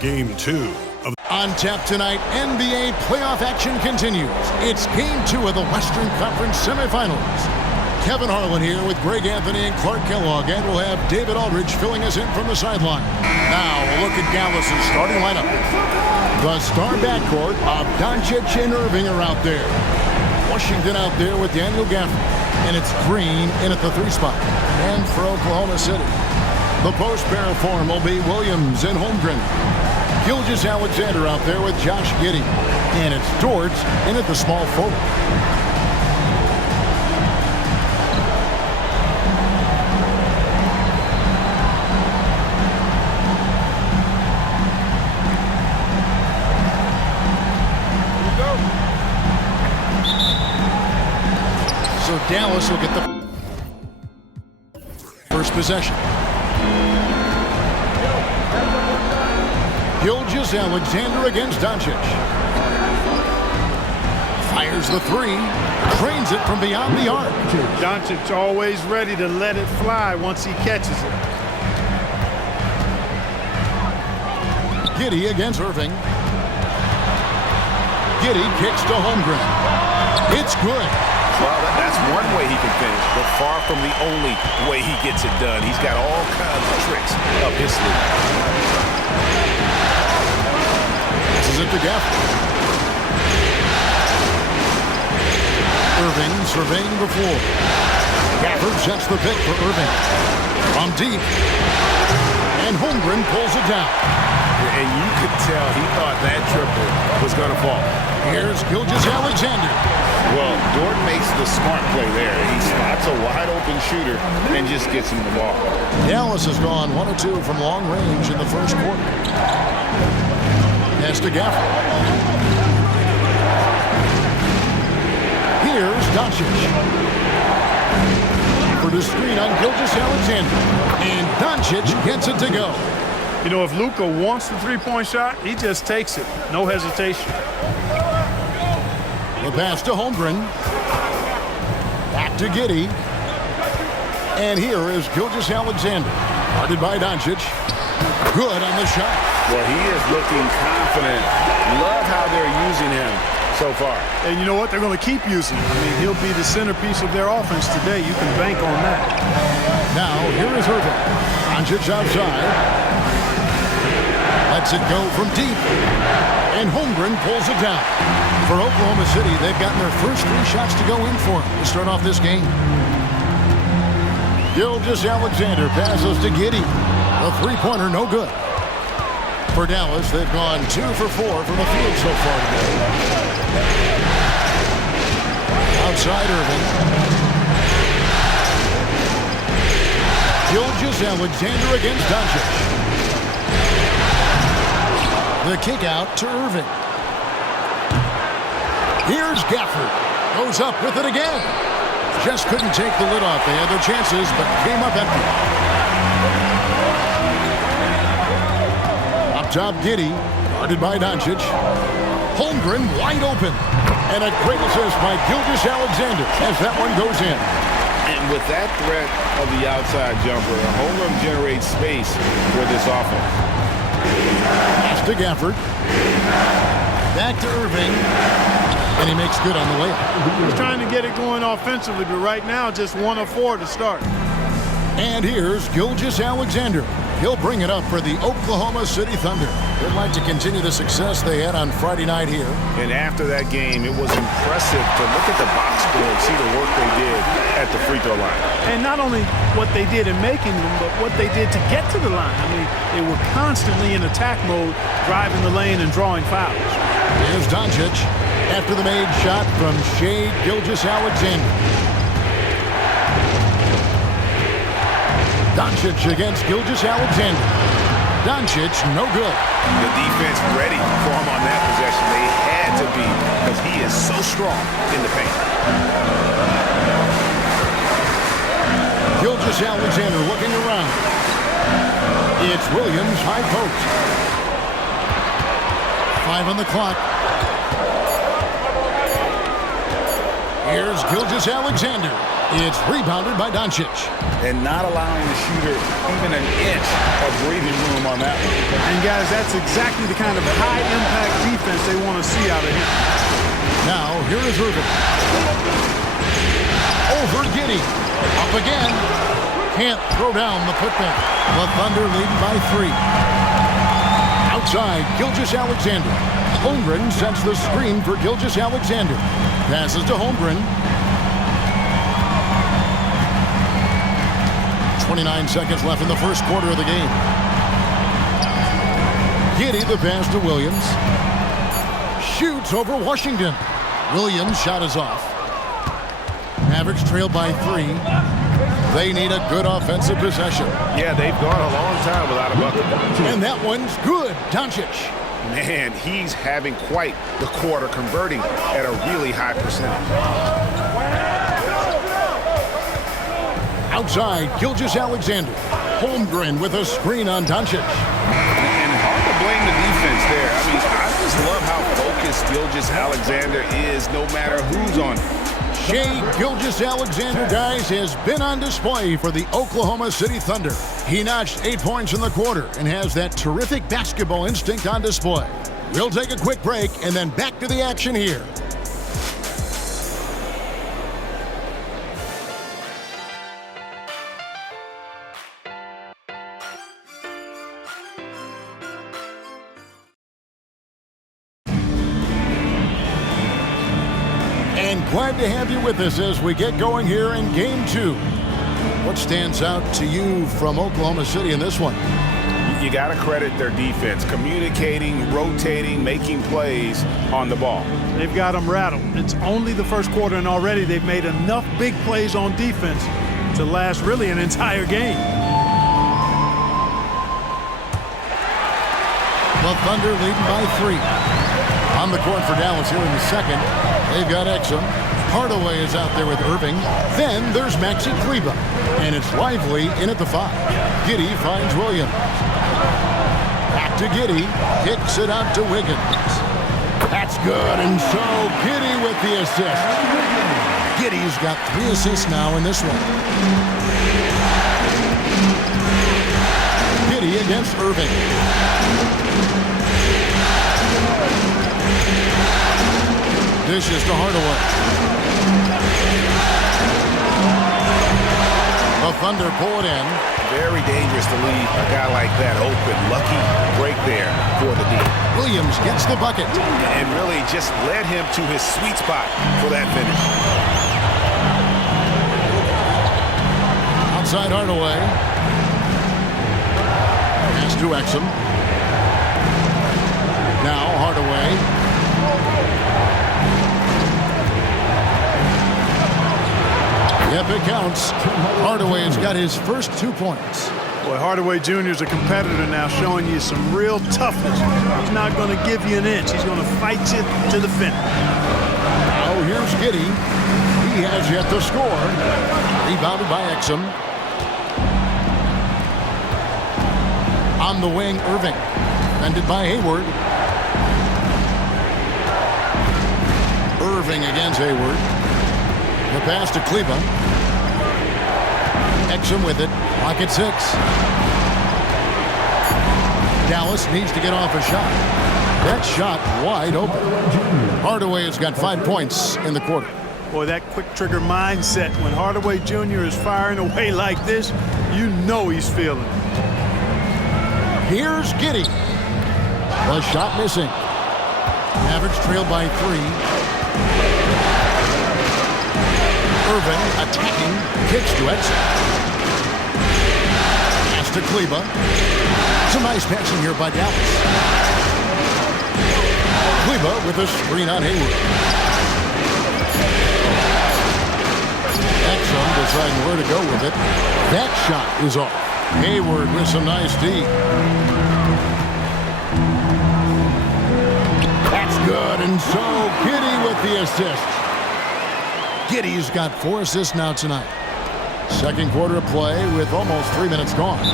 Game 2 of On tap tonight, NBA playoff action continues. It's Game 2 of the Western Conference semifinals. Kevin Harlan here with Greg Anthony and Clark Kellogg, and we'll have David Aldridge filling us in from the sideline. Now, a look at Dallas's starting lineup. The star backcourt of Doncic and Irving are out there. Washington out there with Daniel Gafford, and it's Green in at the 3 spot. And for Oklahoma City, the post pair form will be Williams and Holmgren. Gilgeous-Alexander out there with Josh Giddey, and it's Dort in at the small forward. So Dallas will get the first possession. Gilgeous-Alexander against Doncic. Fires the 3. Trains it from beyond the arc. Doncic always ready to let it fly once he catches it. Giddey against Irving. Giddey kicks to Holmgren. It's good. Well, that's one way he can finish, but far from the only way he gets it done. He's got all kinds of tricks up his sleeve. This is it to Gafford. Irving surveying the floor. Gafford sets the pick for Irving. From deep. And Holmgren pulls it down. And you could tell he thought that triple was going to fall. Here's Gilgeous-Alexander. Well, Dort makes the smart play there. He spots a wide-open shooter and just gets him the ball. Dallas has gone 1 of 2 from long range in the first quarter. Pass to Gafford. Here's Doncic. For the screen on Gilgeous-Alexander. And Doncic gets it to go. You know, if Luka wants the three-point shot, he just takes it. No hesitation. The pass to Holmgren. Back to Giddey. And here is Gilgeous-Alexander. Guarded by Doncic. Good on the shot. Well, he is looking confident. Love how they're using him so far. And you know what? They're going to keep using him. I mean, he'll be the centerpiece of their offense today. You can bank on that. Now, here is Irving. Doncic outside. Lets it go from deep. And Holmgren pulls it down. For Oklahoma City, they've gotten their first 3 shots to go in for to start off this game. Gilgeous-Alexander passes to Giddey. The three-pointer, no good. For Dallas, they've gone 2 for 4 from the field so far today. Outside Irving. Gilgeous-Alexander against Doncic. The kick out to Irving. Here's Gafford. Goes up with it again. Just couldn't take the lid off. They had their chances, but came up empty. Up top, Giddey. Guarded by Doncic. Holmgren wide open. And a great assist by Gilgeous-Alexander as that one goes in. And with that threat of the outside jumper, Holmgren generates space for this offense. Pass to Gafford. Back to Irving. And he makes good on the layup. He's trying to get it going offensively, but right now just 1 of 4 to start. And here's Gilgeous-Alexander. He'll bring it up for the Oklahoma City Thunder. They'd like to continue the success they had on Friday night here. And after that game, it was impressive to look at the box score and see the work they did at the free throw line. And not only what they did in making them, but what they did to get to the line. I mean, they were constantly in attack mode, driving the lane and drawing fouls. Here's Doncic after the made shot from Shai Gilgeous-Alexander. Doncic against Gilgeous-Alexander. Doncic, no good. The defense ready for him on that possession. They had to be because he is so strong in the paint. Gilgeous-Alexander looking around. It's Williams, high post. 5 on the clock. Here's Gilgeous-Alexander. It's rebounded by Doncic. And not allowing the shooter even an inch of breathing room on that one. And, guys, that's exactly the kind of high-impact defense they want to see out of him. Now, here is Irving. Over Giddey. Up again. Can't throw down the putback. The Thunder lead by 3. Outside, Gilgeous-Alexander. Holmgren sets the screen for Gilgeous-Alexander. Passes to Holmgren. 29 seconds left in the first quarter of the game. Giddey the pass to Williams. Shoots over Washington. Williams' shot is off. Mavericks trail by 3. They need a good offensive possession. Yeah, they've gone a long time without a bucket. And that one's good. Doncic. Man, he's having quite the quarter, converting at a really high percentage. Outside, Gilgeous-Alexander. Holmgren with a screen on Doncic. And hard to blame the defense there. I mean, I just love how focused Gilgeous-Alexander is no matter who's on him. Shai Gilgeous-Alexander, guys, has been on display for the Oklahoma City Thunder. He notched 8 points in the quarter and has that terrific basketball instinct on display. We'll take a quick break and then back to the action here. And glad to have you with us as we get going here in Game 2. What stands out to you from Oklahoma City in this one? You got to credit their defense, communicating, rotating, making plays on the ball. They've got them rattled. It's only the first quarter, and already they've made enough big plays on defense to last really an entire game. The Thunder leading by 3. On the court for Dallas here in the second. They've got Exum. Hardaway is out there with Irving. Then there's Maxi Kleber. And it's Lively in at the 5. Giddey finds Williams. Back to Giddey. Kicks it out to Wiggins. That's good. And so Giddey with the assist. Giddey's got 3 assists now in this one. Giddey against Irving. Dishes to Hardaway. The Thunder pull it in. Very dangerous to leave a guy like that open. Lucky break there for the D. Williams gets the bucket. And really just led him to his sweet spot for that finish. Outside Hardaway. Pass to Exum. Now Hardaway. Yep, it counts. Hardaway has got his first 2 points. Boy, Hardaway Jr. is a competitor now, showing you some real toughness. He's not going to give you an inch. He's going to fight you to the finish. Oh, here's Giddey. He has yet to score. Rebounded by Exum. On the wing, Irving. Defended by Hayward. Irving against Hayward. The pass to Kleber. Exum with it. Clock at 6. Dallas needs to get off a shot. That shot wide open. Hardaway has got 5 points in the quarter. Boy, that quick trigger mindset. When Hardaway Jr. is firing away like this, you know he's feeling it. Here's Giddey. The shot missing. Mavericks trail by 3. Irving attacking, kicks to Exum. Pass to Kleber. Some nice passing here by Dallas. Kleber with a screen on Hayward. Exum deciding where to go with it. That shot is off. Hayward with some nice D. That's good, and so Giddey with the assist. Giddey's got 4 assists now tonight. Second quarter of play with almost 3 minutes gone.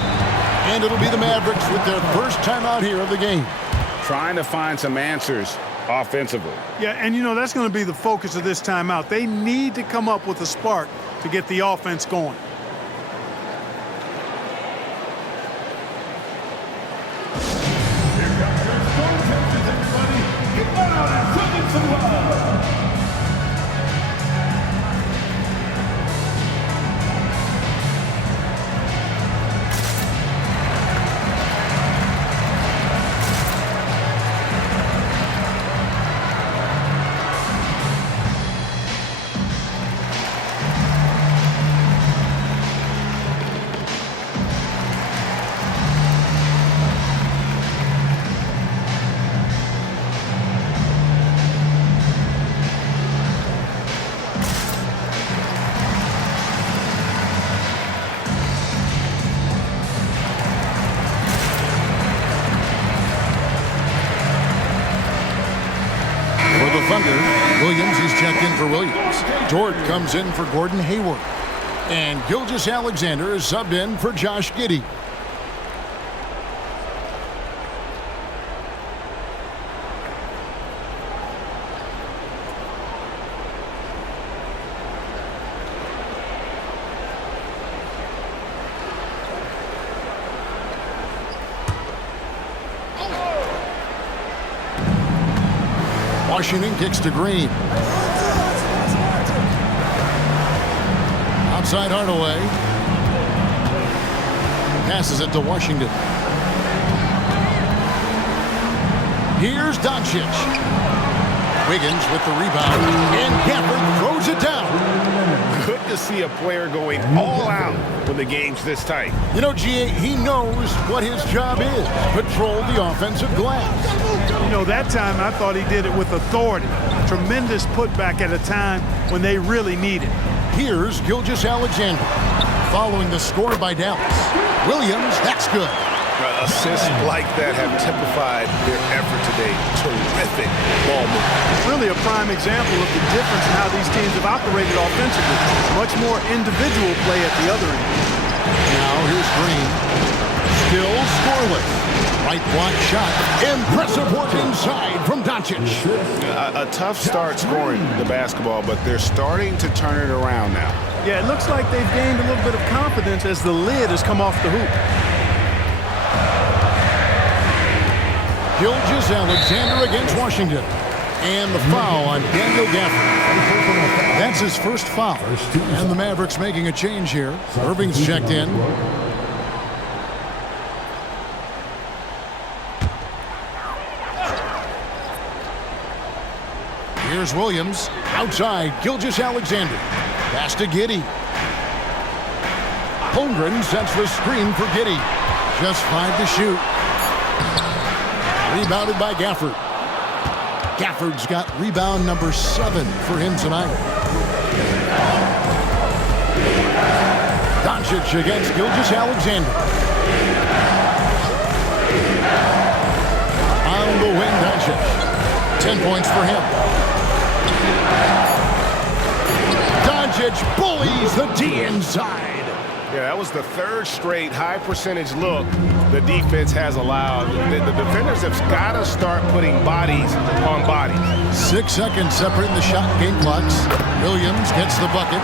And it'll be the Mavericks with their first timeout here of the game. Trying to find some answers offensively. Yeah, and you know, that's going to be the focus of this timeout. They need to come up with a spark to to get the offense going. Williams is checked in for Williams. Dort comes in for Gordon Hayward. And Gilgeous-Alexander is subbed in for Josh Giddey. Washington kicks to Green. Outside Hardaway. Passes it to Washington. Here's Doncic. Wiggins with the rebound. And Gafford throws it down. Good to see a player going all out when the game's this tight. You know, G.A., he knows what his job is. Patrol the offensive glass. You know, that time I thought he did it with authority. Tremendous putback at a time when they really need it. Here's Gilgeous-Alexander. Following the score by Dallas. Williams, that's good. Assists like that have typified their effort today. Terrific ball movement. Really a prime example of the difference in how these teams have operated offensively. Much more individual play at the other end. Now here's Green. Still scoreless. Right block shot. Impressive work inside from Doncic. A tough start scoring the basketball, but they're starting to turn it around now. Yeah, it looks like they've gained a little bit of confidence as the lid has come off the hoop. Gilgeous-Alexander against Washington. And the foul on Daniel Gafford. That's his first foul. And the Mavericks making a change here. Irving's checked in. Here's Williams. Outside, Gilgeous-Alexander. Pass to Giddey. Holmgren sets the screen for Giddey. Just 5 to shoot. Rebounded by Gafford. Gafford's got rebound number 7 for him tonight. Doncic against Gilgeous-Alexander. On the wing, Doncic. 10 points for him. Doncic bullies the D inside. Yeah, that was the third straight high percentage look the defense has allowed. The defenders have got to start putting bodies on bodies. 6 seconds separating the shot and game clocks. Williams gets the bucket.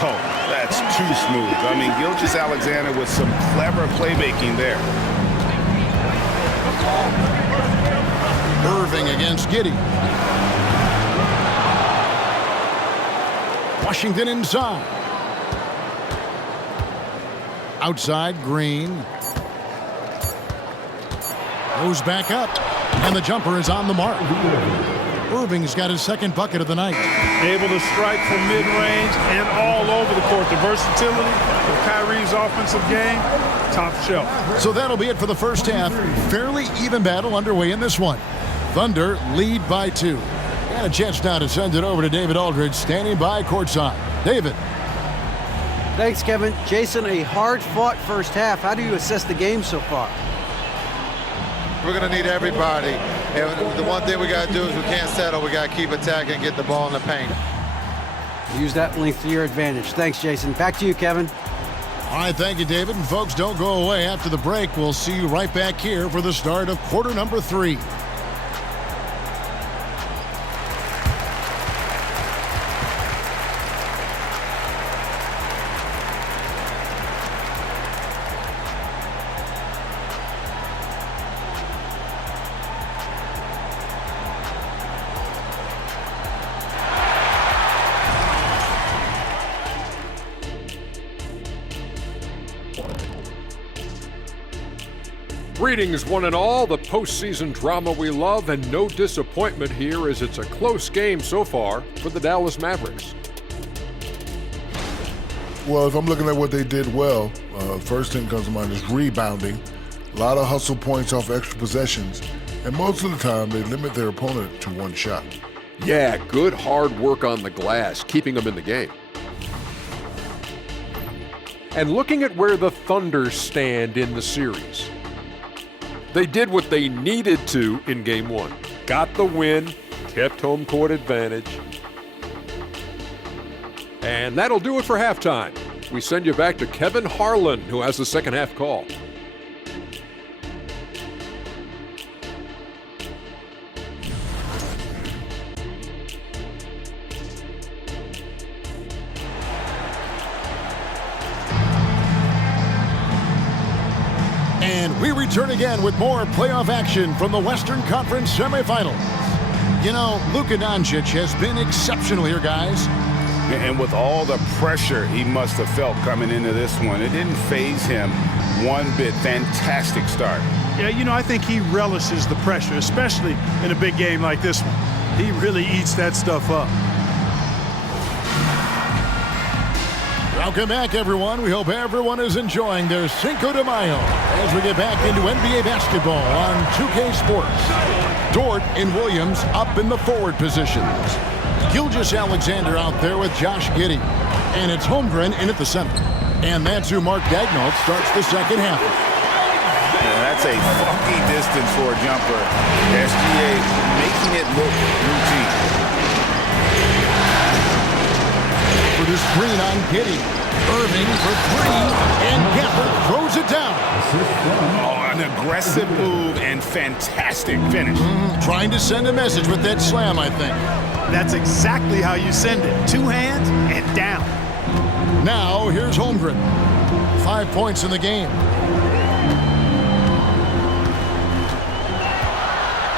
Oh, that's too smooth. I mean, Gilgeous-Alexander with some clever playmaking there. Irving against Giddey. Washington inside. Outside, Green. Goes back up. And the jumper is on the mark. Irving's got his second bucket of the night. Able to strike from mid-range and all over the court. The versatility of Kyrie's offensive game, top shelf. So that'll be it for the first half. Fairly even battle underway in this one. Thunder lead by 2. And a chance now to send it over to David Aldridge, standing by courtside. David. Thanks, Kevin. Jason, a hard-fought first half. How do you assess the game so far? We're going to need everybody. And the one thing we got to do is we can't settle. We got to keep attacking and get the ball in the paint. Use that length to your advantage. Thanks, Jason. Back to you, Kevin. All right, thank you, David. And folks, don't go away. After the break, we'll see you right back here for the start of quarter number 3. Greetings, one and all. The postseason drama we love, and no disappointment here as it's a close game so far for the Dallas Mavericks. Well, if I'm looking at what they did well, first thing comes to mind is rebounding. A lot of hustle points off extra possessions, and most of the time they limit their opponent to one shot. Yeah, good hard work on the glass, keeping them in the game. And looking at where the Thunder stand in the series. They did what they needed to in Game 1. Got the win, kept home court advantage. And that'll do it for halftime. We send you back to Kevin Harlan, who has the second half call. And we return again with more playoff action from the Western Conference semifinals. You know, Luka Doncic has been exceptional here, guys. And with all the pressure he must have felt coming into this one, it didn't faze him one bit. Fantastic start. Yeah, you know, I think he relishes the pressure, especially in a big game like this one. He really eats that stuff up. Welcome back, everyone. We hope everyone is enjoying their Cinco de Mayo as we get back into NBA basketball on 2K Sports. Dort and Williams up in the forward positions. Gilgeous-Alexander out there with Josh Giddey. And it's Holmgren in at the center. And that's who Mark Daigneault starts the second half. Yeah, that's a funky distance for a jumper. SGA making it look routine. For the screen on Giddey. Irving for three. And Gafford throws it down. Oh, an aggressive move and fantastic finish. Trying to send a message with that slam, I think. That's exactly how you send it. Two hands and down. Now, here's Holmgren. 5 points in the game.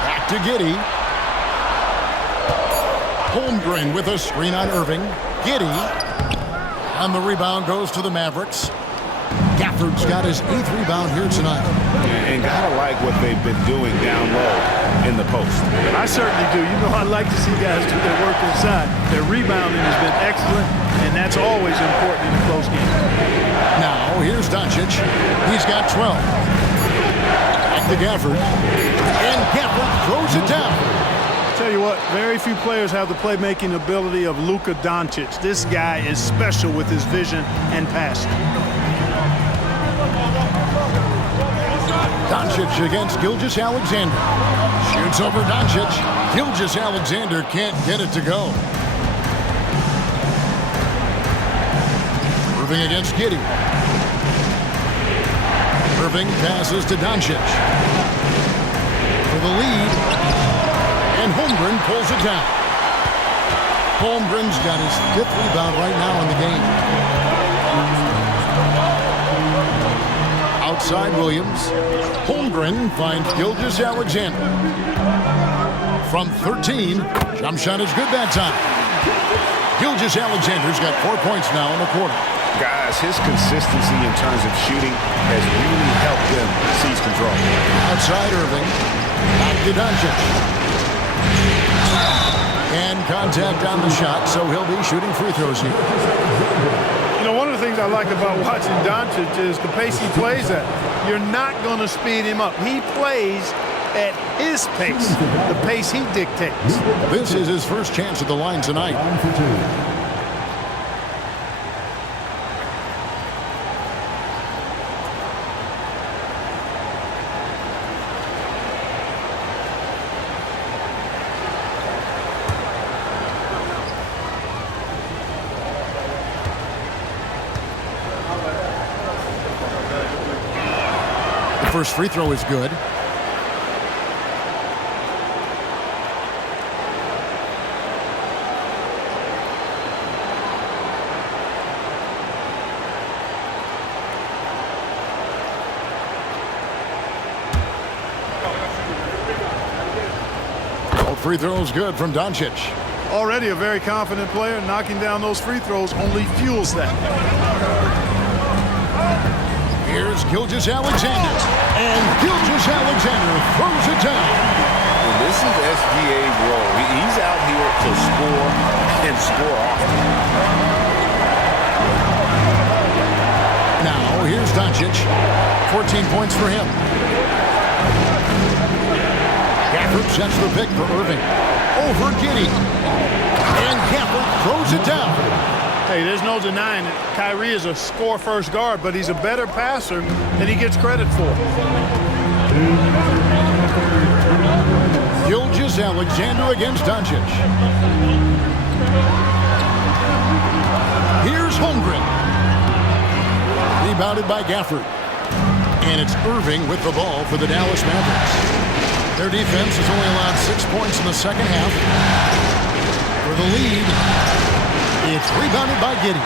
Back to Giddey. Holmgren with a screen on Irving. Giddey. And the rebound goes to the Mavericks. Gafford's got his 8th rebound here tonight. And gotta like what they've been doing down low in the post. I certainly do. You know, I like to see guys do their work inside. Their rebounding has been excellent, and that's always important in a close game. Now, here's Doncic. He's got 12. Back to Gafford. And Gafford throws it down. Tell you what, very few players have the playmaking ability of Luka Doncic. This guy is special with his vision and passion. Doncic against Gilgeous-Alexander. Shoots over Doncic. Gilgeous-Alexander can't get it to go. Irving against Giddey. Irving passes to Doncic. For the lead. And Holmgren pulls it down. Holmgren's got his 5th rebound right now in the game. Outside Williams. Holmgren finds Gilgeous-Alexander. From 13, jump shot is good that time. Gilgeous-Alexander's got 4 points now in the quarter. Guys, his consistency in terms of shooting has really helped them seize control. Outside Irving. Back to Doncic. And contact on the shot, so he'll be shooting free throws here. You know, one of the things I like about watching Doncic is the pace he plays at. You're not going to speed him up. He plays at his pace, the pace he dictates. This is his first chance at the line tonight. First free throw is good. All free throws good from Doncic. Already a very confident player. Knocking down those free throws only fuels that. Here's Gilgeous-Alexander. And Gilgeous-Alexander throws it down. And this is SGA's role. He's out here to score and score often. Now, here's Doncic. 14 points for him. Gafford sets the pick for Irving. Over Giddey. And Gafford throws it down. Hey, there's no denying it. Kyrie is a score-first guard, but he's a better passer than he gets credit for. Gilgeous-Alexander against Doncic. Here's Holmgren. Rebounded by Gafford. And it's Irving with the ball for the Dallas Mavericks. Their defense has only allowed 6 points in the second half. For the lead, it's rebounded by Giddey.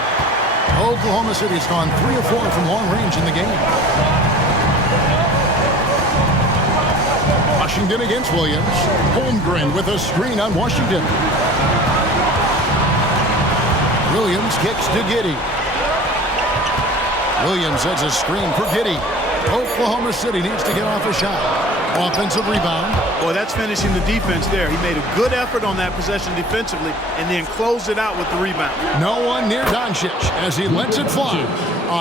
Oklahoma City's gone 3 of 4 from long range in the game. Washington against Williams. Holmgren with a screen on Washington. Williams kicks to Giddey. Williams has a screen for Giddey. Oklahoma City needs to get off a shot. Offensive rebound. Boy, that's finishing the defense there. He made a good effort on that possession defensively and then closed it out with the rebound. No one near Doncic as he lets it fly.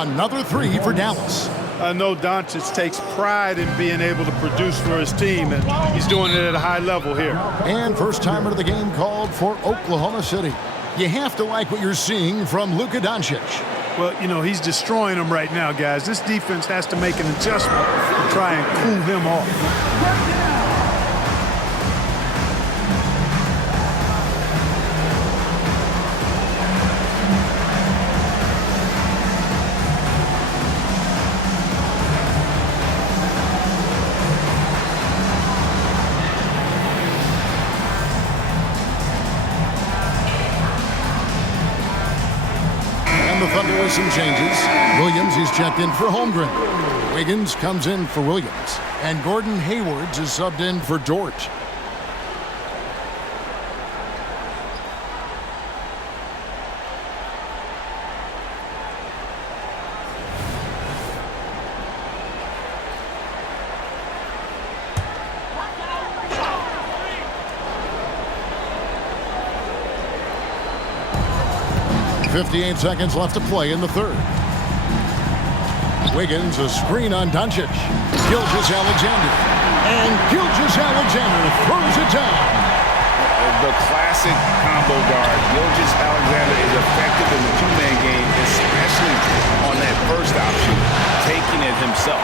Another three for Dallas. I know Doncic takes pride in being able to produce for his team, and he's doing it at a high level here. And first timer of the game called for Oklahoma City. You have to like what you're seeing from Luka Doncic. Well, you know, he's destroying them right now, guys. This defense has to make an adjustment to try and cool him off. Thunder with some changes. Williams is checked in for Holmgren. Wiggins comes in for Williams. And Gordon Haywards is subbed in for Dort. .58 seconds left to play in the third. Wiggins, a screen on Doncic. Gilgeous-Alexander. And Gilgeous-Alexander throws it down. The classic combo guard. Gilgeous-Alexander is effective in the two-man game, especially on that first option, taking it himself.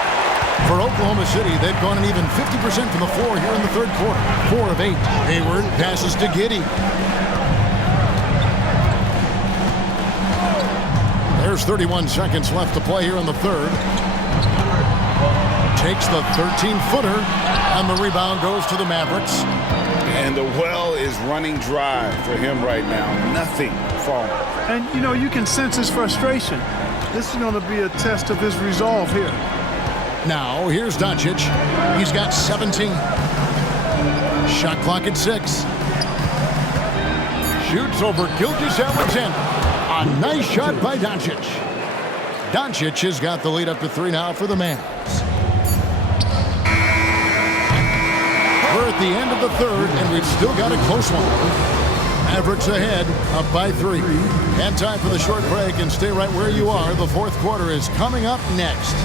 For Oklahoma City, they've gone an even 50% from the floor here in the third quarter. 4 of 8. Hayward passes to Giddey. There's 31 seconds left to play here in the third. Takes the 13-footer, and the rebound goes to the Mavericks. And the well is running dry for him right now. Nothing falling. And, you know, you can sense his frustration. This is going to be a test of his resolve here. Now, here's Doncic. He's got 17. Shot clock at 6. Shoots over Gilgeous-Alexander. A nice shot by Doncic. Doncic has got the lead up to 3 now for the Mavs. We're at the end of the third, and we've still got a close one. Mavericks ahead, up by 3. And time for the short break, and stay right where you are. The fourth quarter is coming up next.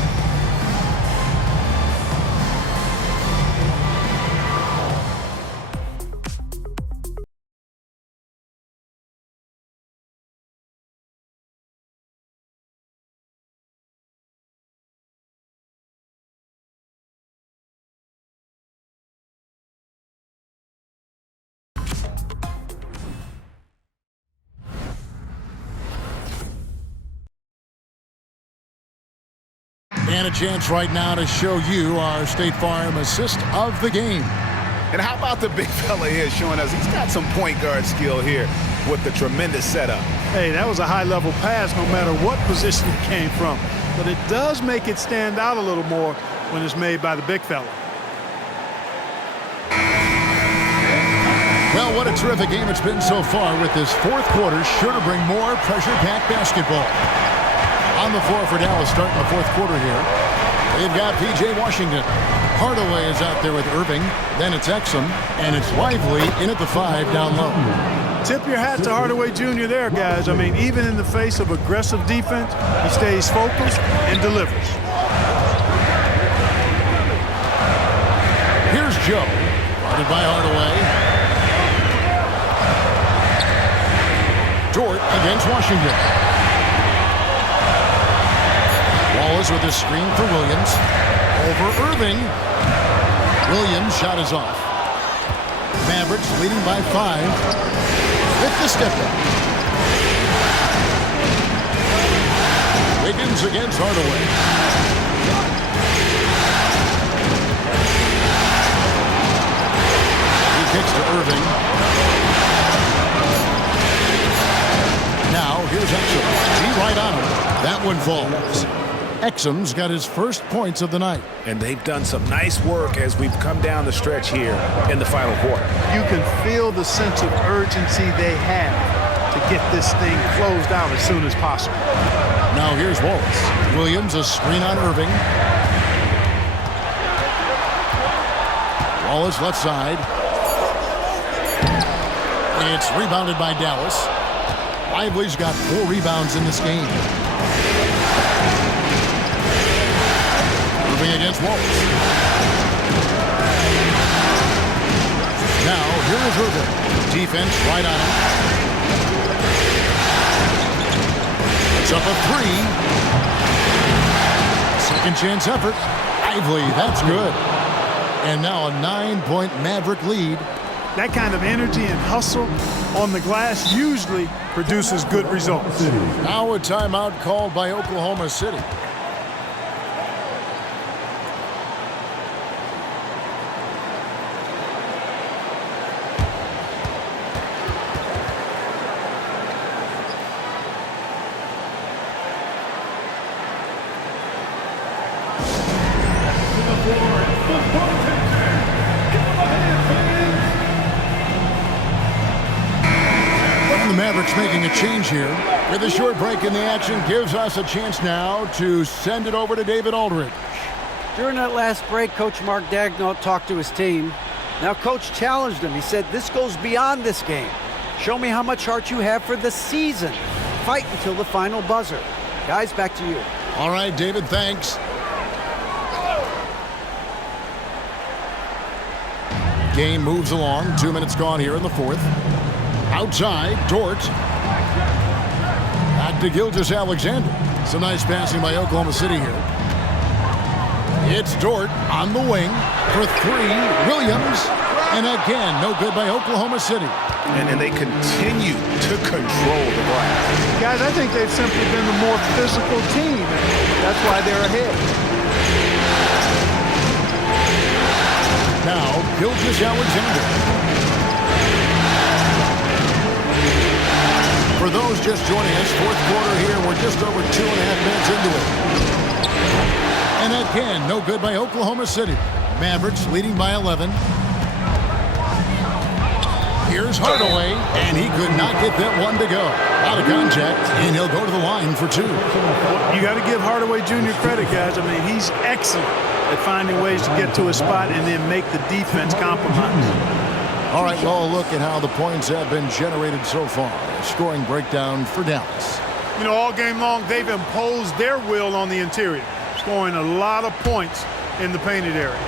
And a chance right now to show you our State Farm assist of the game. And how about the big fella here showing us he's got some point guard skill here with the tremendous setup. Hey, that was a high-level pass no matter what position it came from. But it does make it stand out a little more when it's made by the big fella. Well, what a terrific game it's been so far, with this fourth quarter sure to bring more pressure-packed basketball. On the floor for Dallas starting the fourth quarter here. They've got P.J. Washington. Hardaway is out there with Irving. Then it's Exum. And it's Lively in at the 5 down low. Tip your hat to Hardaway Jr. there, guys. I mean, even in the face of aggressive defense, he stays focused and delivers. Here's Joe. Guarded by Hardaway. Dort against Washington. Wallace with his screen for Williams. Over Irving. Williams' shot is off. Mavericks leading by 5. With the step back. Wiggins against Hardaway. He kicks to Irving. Now here's Exum. He right on him. That one falls. Exum's got his first points of the night. And they've done some nice work as we've come down the stretch here in the final quarter. You can feel the sense of urgency they have to get this thing closed out as soon as possible. Now here's Wallace. Williams, a screen on Irving. Wallace left side. It's rebounded by Dallas. Lively's got 4 rebounds in this game. Irving against Wallace. Now here is Irving. Defense right on him. It's up a 3. Second chance effort. Lively, that's good. And now a 9-point Maverick lead. That kind of energy and hustle on the glass usually produces good results. Now a timeout called by Oklahoma City. The Mavericks making a change here. With a short break in the action, gives us a chance now to send it over to David Aldridge. During that last break, Coach Mark Daigneault talked to his team. Now, Coach challenged him. He said, this goes beyond this game. Show me how much heart you have for the season. Fight until the final buzzer. Guys, back to you. All right, David, thanks. Game moves along. 2 minutes gone here in the 4th. Outside, Dort. Back to Gilgeous-Alexander. Some nice passing by Oklahoma City here. It's Dort on the wing for 3. Williams. And again, no good by Oklahoma City. And they continue to control the glass. Guys, I think they've simply been the more physical team, and that's why they're ahead. Now, Gilgeous-Alexander. For those just joining us, 4th quarter here. We're just over 2.5 minutes into it. And again, no good by Oklahoma City. Mavericks leading by 11. Here's Hardaway, and he could not get that one to go. Out of contact, and he'll go to the line for 2. You got to give Hardaway Jr. credit, guys. I mean, he's excellent at finding ways to get to a spot and then make the defense compromise. All right, well, look at how the points have been generated so far. A scoring breakdown for Dallas. You know, all game long, they've imposed their will on the interior, scoring a lot of points in the painted area.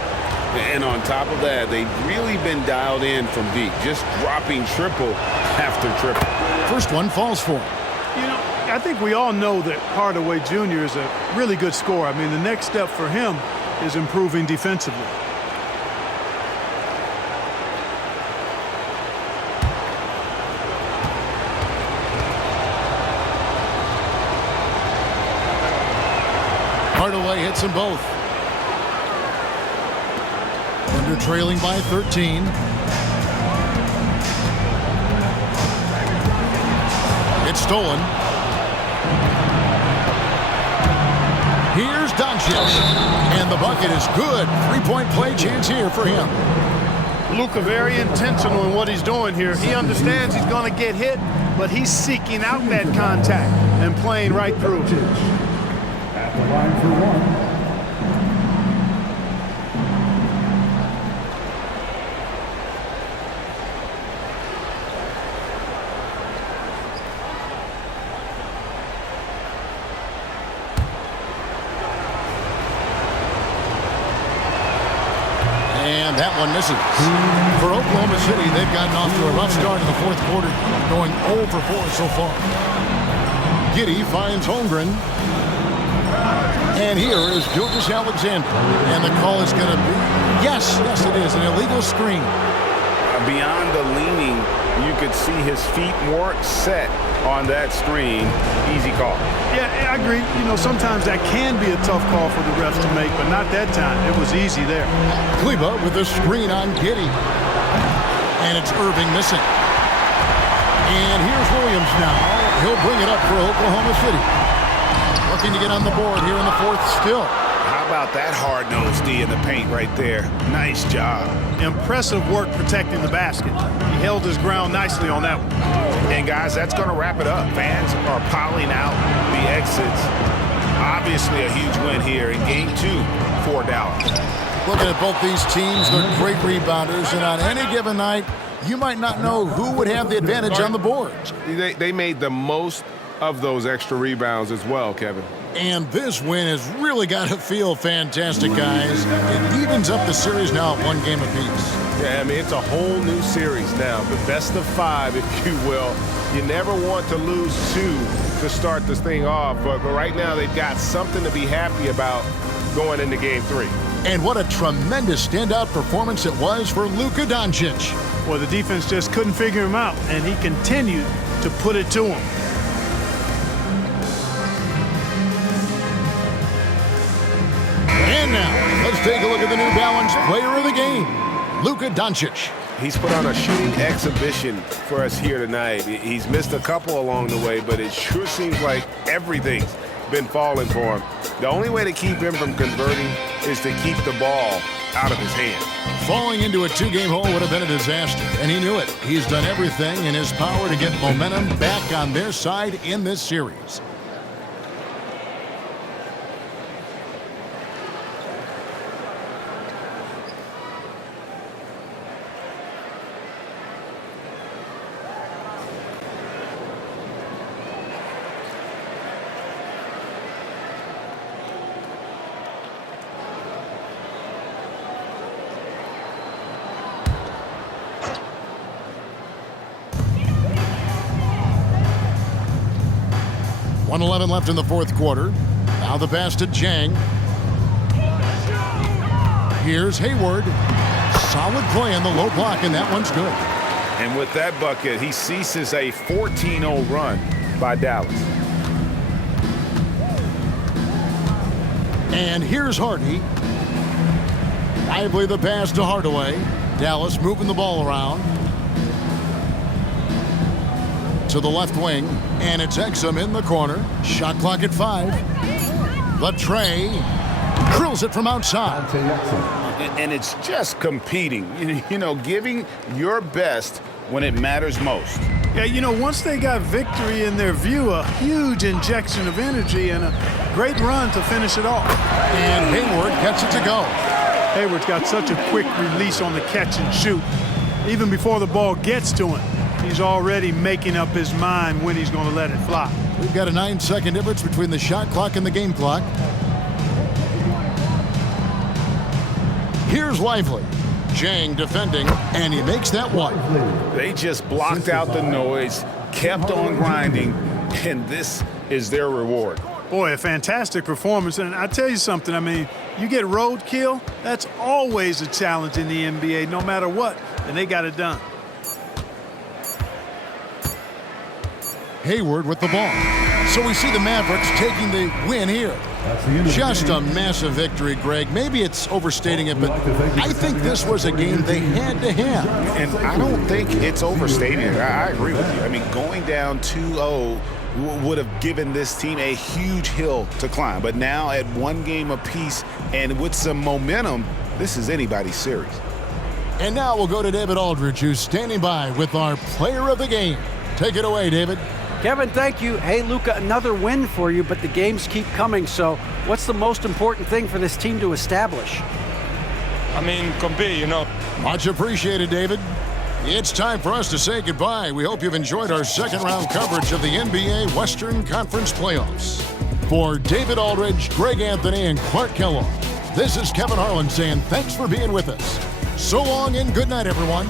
And on top of that, they've really been dialed in from deep, just dropping triple after triple. First one falls for him. You know, I think we all know that Hardaway Jr. is a really good scorer. I mean, the next step for him is improving defensively. Hardaway hits them both. Under trailing by 13. It's stolen. Here's Doncic. And the bucket is good. 3-point play chance here for him. Luka very intentional in what he's doing here. He understands he's going to get hit, but he's seeking out that contact and playing right through. At the line for 1. That one misses. For Oklahoma City, they've gotten off to a rough start in the fourth quarter, going 0 for 4 so far. Giddey finds Holmgren. And here is Gilgeous Alexander. And the call is going to be, yes, it is, an illegal screen. Beyond the leaning, you could see his feet weren't set on that screen. Easy call. Yeah, I agree. You know, sometimes that can be a tough call for the refs to make, but not that time. It was easy there. Kleba with the screen on Giddey. And it's Irving missing. And here's Williams now. He'll bring it up for Oklahoma City. Looking to get on the board here in the fourth still. How about that hard-nosed D in the paint right there? Nice job. Impressive work protecting the basket. He held his ground nicely on that one. And guys, that's going to wrap it up. Fans are piling out the exits. Obviously a huge win here in Game 2 for Dallas. Looking at both these teams, they're great rebounders, and on any given night, you might not know who would have the advantage on the board. They made the most of those extra rebounds as well, Kevin. And this win has really got to feel fantastic, guys. It evens up the series now at 1 game apiece. Yeah, I mean, it's a whole new series now. The best of 5, if you will. You never want to lose 2 to start this thing off, but right now they've got something to be happy about going into Game 3. And what a tremendous standout performance it was for Luka Doncic. Well, the defense just couldn't figure him out, and he continued to put it to him. And now, let's take a look at the New Balance player of the game, Luka Doncic. He's put on a shooting exhibition for us here tonight. He's missed a couple along the way, but it sure seems like everything's been falling for him. The only way to keep him from converting is to keep the ball out of his hand. Falling into a 2-game hole would have been a disaster, and he knew it. He's done everything in his power to get momentum back on their side in this series. .11 left in the fourth quarter. Now the pass to Jang. Here's Hayward. Solid play on the low block, and that one's good. And with that bucket, he ceases a 14-0 run by Dallas. And here's Hardy. Lively the pass to Hardaway. Dallas moving the ball around. To the left wing, and it's Exum in the corner. Shot clock at 5. Latrey drills it from outside. And it's just competing, you know, giving your best when it matters most. Yeah, you know, once they got victory in their view, a huge injection of energy and a great run to finish it off. And Hayward gets it to go. Hayward's got such a quick release on the catch and shoot. Even before the ball gets to him, he's already making up his mind when he's going to let it fly. We've got a 9-second difference between the shot clock and the game clock. Here's Lively. Jang defending, and he makes that one. They just blocked out the noise, kept on grinding, and this is their reward. Boy, a fantastic performance. And I tell you something, I mean, you get roadkill, that's always a challenge in the NBA, no matter what, and they got it done. Hayward with the ball. So we see the Mavericks taking the win here. Just a massive victory, Greg. Maybe it's overstating it, but I think this was a game they had to have. And I don't think it's overstating it. I agree with you. I mean, going down 2-0 would have given this team a huge hill to climb. But now at 1 game apiece and with some momentum, this is anybody's series. And now we'll go to David Aldridge, who's standing by with our player of the game. Take it away, David. Kevin, thank you. Hey, Luka, another win for you, but the games keep coming. So what's the most important thing for this team to establish? I mean, compete, you know. Much appreciated, David. It's time for us to say goodbye. We hope you've enjoyed our second-round coverage of the NBA Western Conference Playoffs. For David Aldridge, Greg Anthony, and Clark Kellogg, this is Kevin Harlan saying thanks for being with us. So long and good night, everyone.